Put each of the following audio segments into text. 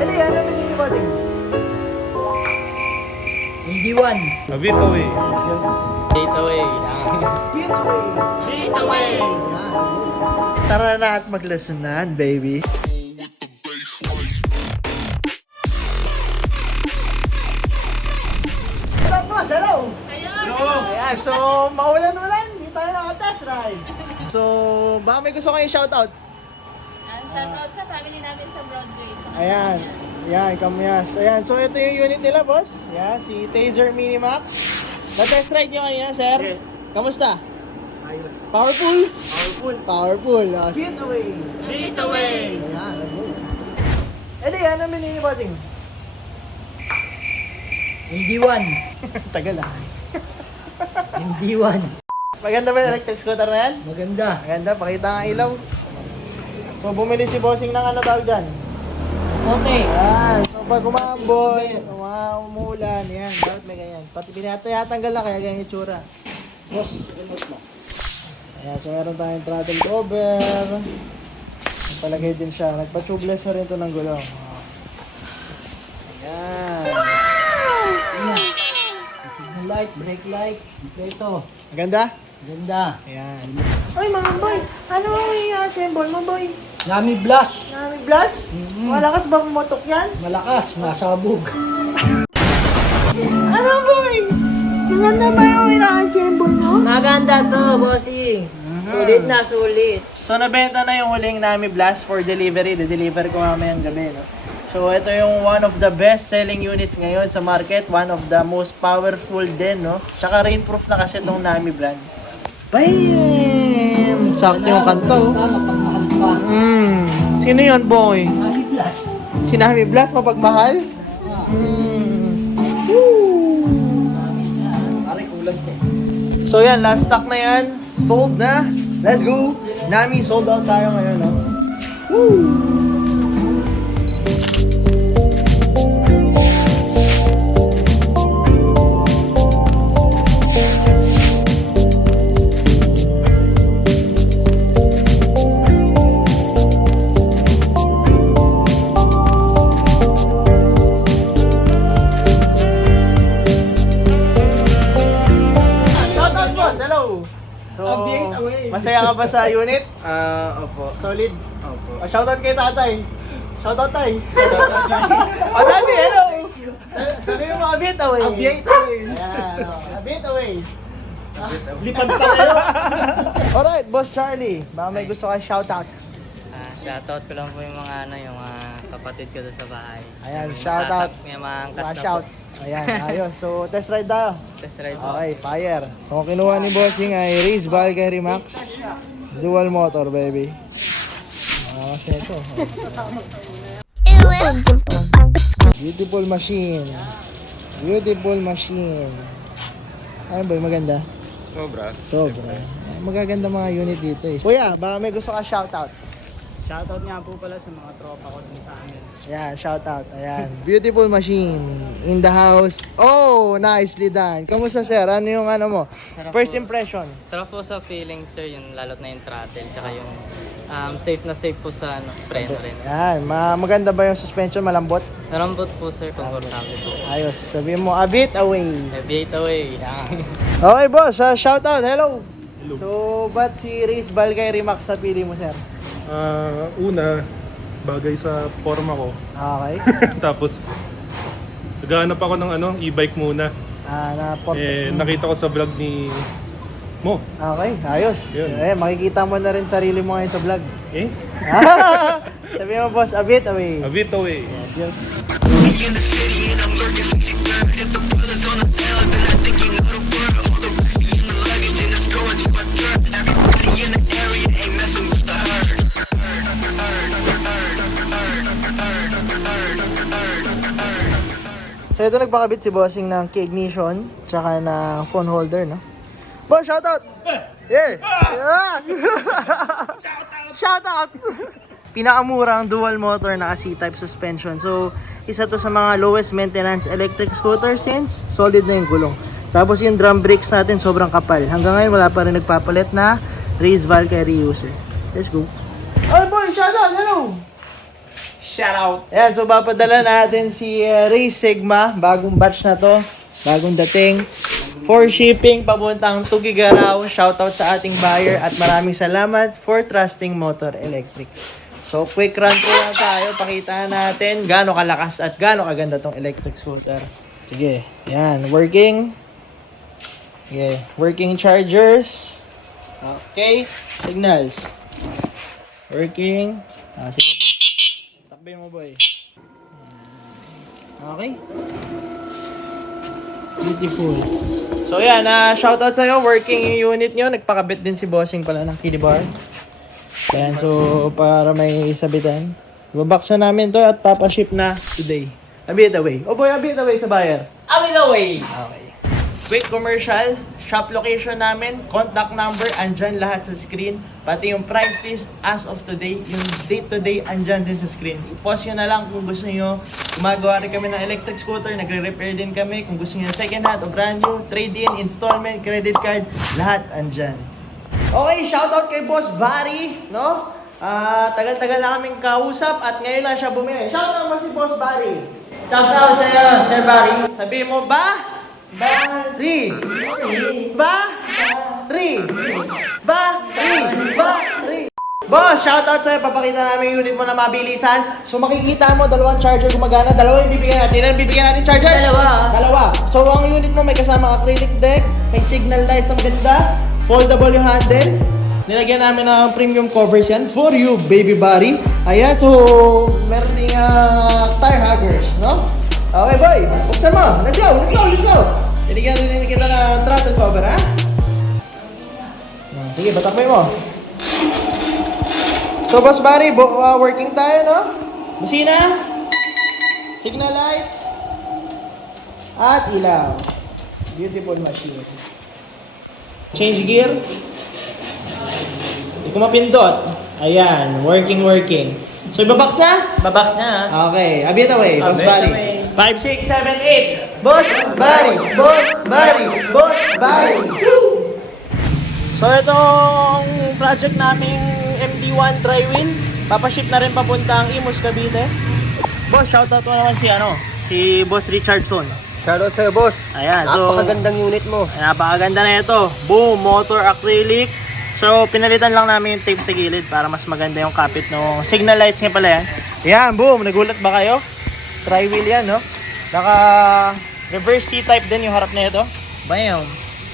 Eli, ano naman yung bossing? Hindi one. A bit away. Date away. Gateway. Date away. Tara na at maglesonan, baby. Shout mo, hello! Ayan, so maulan-ulan, hindi tayo naka-test ride. So, baka may gusto kayong shoutout? Shoutout sa family namin sa Broadway. Ayan, ayan, Kamyas. Ayan, so ito yung unit nila, boss. Ayan, si Taser Minimax. Na-test ride nyo kanina, sir? Yes. Kamusta? Ayos. Powerful? Powerful. Powerful. Get away. Date away. Ayan, let's go. Eli, ano minini bossing? Hindi one. Tagal ah. Hindi one. Maganda ba yung electric scooter na yan? Maganda. Maganda, pakita nga ilaw. So, bumili si bossing ng ano tawag dyan? Okay. Ayan, so pag umambon, umuulan, yan, dapat may ganyan. Pati pinatanggal na kaya ganyan yung itsura. Ayan, so meron tayong throttle cover. Palagay din siya. Nagpa-tubeless na rin ito ng gulong. Ayan. Signal light, brake light. Ito. Maganda? Ganda. Ayan. Ay, mga boy! Ano ang i-assemble mo, boy? Yummy blush. Nami blast? Malakas ba pumotok yan? Malakas, masabog. Ano, boy? Maganda ba yung ina-assemble mo? Maganda to, bossing. Sulit na, sulit. So, nabenta na yung huling Nami Blast for delivery. De-deliver ko mamayang gabi, no? So, ito yung one of the best-selling units ngayon sa market. One of the most powerful din, no? Tsaka rainproof na kasi itong Nami brand. Bam! Sakto yung kanta, oh. Mapagmahal pa. Sino yun, boy? Yummy blush. Si Nami Blast, mapagmahal? Pare, kulang to. So yan, last stock na yan. Sold na. Let's go. Nami, sold out tayo ngayon, no? Woo! Shoutout boss, hello! So, masaya ka ba sa unit? Opo. Solid? Opo. Shoutout kay tatay. Shoutout tay. O daddy, hello! Sabi mo a bit away. A bit away. Ayan, a bit away. Lipad pa kayo. Alright, Boss Charlie. Baka may gusto ka shoutout. Shoutout ko lang po yung mga yung kapatid ko doon sa bahay. Ayan, Yung shoutout. Yung mga angkas Mga na po. shout. Ayan, ayos. So, test ride tayo. Test ride po. Okay, fire. So, ang kinuha ni Bossing ay Race Valkyrie Max. Dual motor, baby. Kasi ito. Beautiful machine. Beautiful machine. Ano ba yung maganda? Sobra. Sobra. Ay, magaganda mga unit dito eh. Kuya, baka may gusto ka shoutout. Shoutout nga po pala sa mga tropa ko dun sa amin. Ayan, shoutout. Ayan. Beautiful machine. In the house. Oh, nicely done. Kamusta, sir? Ano yung ano mo? Sarap First po. impression. Sarap po sa feeling, sir, yung lalot na yung throttle, tsaka yung safe na safe po sa preno rin. Ayan, maganda ba yung suspension? Malambot? Narambot po, sir, komportable po. Ayos. Sabihin mo, a bit away. Navigate away. Okay, boss. Shoutout. Hello. So, ba't si Race Valkyrie Max sa pili mo, sir? Una, bagay sa forma ko. Okay. Tapos, naghahanap ako ng e-bike muna. Nakita ko sa vlog ni Mo. Okay, ayos. Yun. Makikita mo na rin sarili mo ngayon sa vlog. Eh? Sabi mo, boss, a bit away. A bit away. Yes, yun. So ito nagpakabit si Bossing ng key ignition tsaka ng phone holder, no? Boss, shoutout! Yeah! Yeah! Shoutout! Pinakamurang dual motor na C-type suspension. So, isa to sa mga lowest maintenance electric scooter since solid na yung gulong. Tapos yung drum brakes natin sobrang kapal. Hanggang ngayon wala pa rin nagpapalit na Race Valkyrie user. Let's go. Oh boy, shoutout! Hello! Shout out! Ayan, so papadala natin si Ray Sigma. Bagong batch na to. Bagong dating. For shipping, papuntang Tugigaraw. Shoutout sa ating buyer at maraming salamat for trusting Motor Electric. So, quick run po lang tayo. Pakita natin gaano kalakas at gaano kaganda tong electric scooter. Sige, ayan, working. Sige, working chargers. Okay, signals. Working. Sige. Takbin mo, boy. Okay. Beautiful. So yan, shoutout sa'yo, working yung unit nyo. Nagpakabit din si Bossing pala ng kiddie bar. Ayan, so para may sabitan. Ibabaks na namin to at papaship na today. A bit away. Oh boy, a bit away sa buyer. Away the way! Okay. Quick commercial, shop location namin, contact number, andyan lahat sa screen. Pati yung price list as of today, yung date to day, andyan din sa screen. I-post nyo na lang kung gusto nyo. Gumagawa rin kami ng electric scooter, nagre-repair din kami. Kung gusto nyo second hand o brand new, trade-in, installment, credit card, lahat andyan. Okay, shoutout kay Boss Barry, no? Tagal-tagal na kaming kausap at ngayon na siya bumili. Shoutout mo si Boss Barry. Shout sa'yo, Sir Barry. Sabihin mo ba? Bari. Bari. Boss, shoutout sa'yo. Papakita namin yung unit mo na mabilisan. So makikita mo, dalawang charger gumagana. Dalawa yung bibigyan natin. Ilan bibigyan natin charger? Dalawa. So ang unit mo may kasamang acrylic deck, may signal lights ang ganda, foldable yung handle. Nilagyan namin ng premium covers yan for you, baby Barry. Ayan, so meron ding tire huggers, no? Okay, boy. Buksan mo. Let's go. Tinigyan rin kita na throttle cover, ha? Sige, batakmay mo. So, Boss Barry, working tayo, no? Busina. Signal lights. At ilaw. Beautiful machine. Change gear. Hindi ko mapindot. Ayan, working. So, ibabaks na? Babaks na. Okay, a bit away, Boss bit Barry. away. 5, 6, 7, 8. Boss Barry. Woo! So, itong project naming MD1 Tri-Wheel, papaship na rin papuntang Imus, Cavite. Boss, shoutout mo naman si Boss Richardson. Shoutout sa'yo, boss. Ayan, so Napakagandang unit mo. napakaganda na ito. Boom, motor acrylic. So, pinalitan lang namin yung tape sa gilid para mas maganda yung kapit ng signal lights nga pala yan. Yan, boom. Nagulat ba kayo? Tri-wheel yan, no? Naka reverse C-type din yung harap na ito. Bam!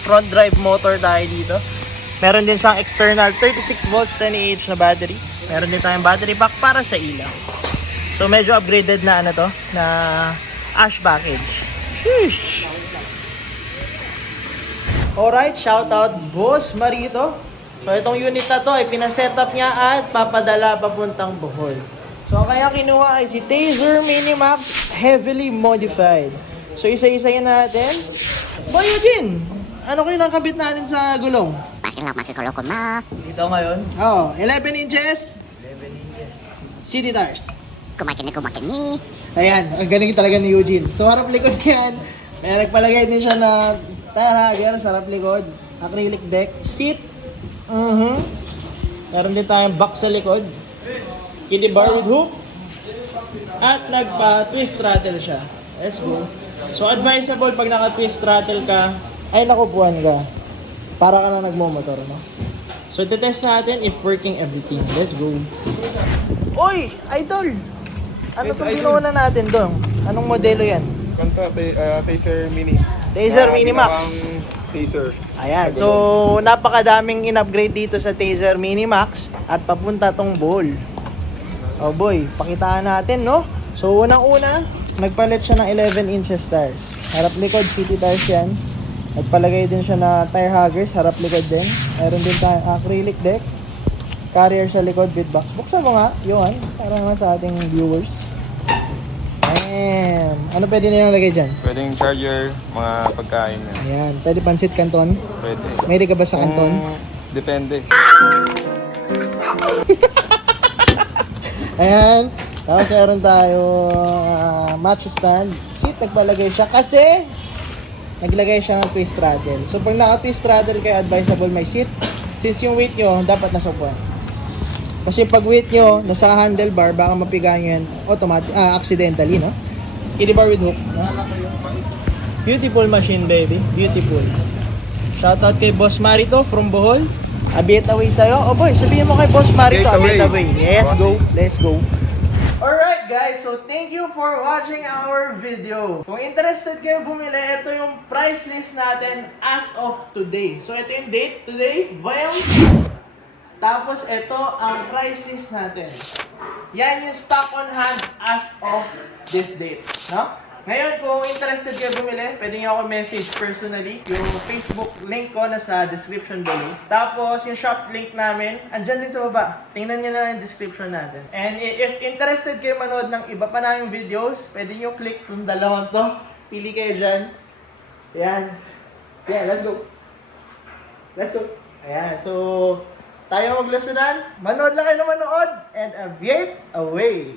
Front drive motor tayo dito. Meron din siyang external 36 volts 10Ah na battery. Meron din tayong battery pack para sa ilaw. So, medyo upgraded na ano to, na ash package. Sheesh! Alright, shoutout Boss Marito. So itong unit na to ay pinasetup niya at papadala papuntang Bohol. So ang kaya kinuha ay si Taser Minimax heavily modified. So isa-isayin natin. Boy Eugene, ano kayo nakabit natin sa gulong? Bakit lang makikuloko ma? Dito ngayon. Oh, 11 inches. City tires. Kumakin ni. Ayan, ang galing talaga ni Eugene. So harap likod yan. May nagpalagay din siya na tire hugger sa harap likod. Acrylic deck. Seat. Meron din tayong box sa likod. Kiddie bar with hook. At nagpa-twist throttle siya. Let's go. So advisable pag naka-twist throttle ka, ay nakupuan ka. Para ka na nagmomotor, no? So test natin if working everything. Let's go. Oy! Idol! Ano itong ginawa na natin doon? Anong modelo yan? Kanta, Taser Mini. Taser Mini Max. Taser. Ayan, so napakadaming in-upgrade dito sa Taser Mini Max at papunta tong Bohol. Oh boy, pakitaan natin, no? So unang-una, nagpalit siya ng 11 inches tires. Harap likod, city tires yan. Nagpalagay din siya na tire huggers, harap likod din. Meron din tayong acrylic deck. Carrier sa likod with box. Buksan mo nga, yun, para naman sa ating viewers. Ayan. Ano pwede nilalagay dyan? Pwedeng charger, mga pagkain yan. Ayan, pwede pansit canton. Pwede. May ka ba sa canton? Depende. Ayan. Tapos meron tayo match stand. Seat, nagpalagay siya kasi naglagay siya ng twist throttle. So pag naka-twist throttle kayo, advisable may seat. Since yung weight nyo, dapat nasa upuan. Kasi pag weight nyo, nasa handlebar, baka mapiga nyo yan accidentally, no? Kiddie bar with hook. No? Beautiful machine, baby. Beautiful. Shoutout kay Boss Marito from Bohol. Abit away sa'yo. Oh boy, sabihin mo kay Boss Marito, abit away. Yes, go. Let's go. Alright guys, so thank you for watching our video. Kung interested kayo bumili, ito yung price list natin as of today. So ito yung date today, Vayam. Tapos ito ang price list natin. Yan yung stock on hand as of this date. No? Ngayon, kung interested kayo bumili, pwede nyo ako message personally. Yung Facebook link ko nasa description below. Tapos, yung shop link namin, andyan din sa baba. Tingnan nyo na yung description natin. And if interested kayo manood ng iba pa naming videos, pwede nyo click yung dalawang to. Pili kayo dyan. Ayan. Yeah, let's go. Let's go. Ayan, so tayo maglusunan. Manood lang kayo na manood and aviate away.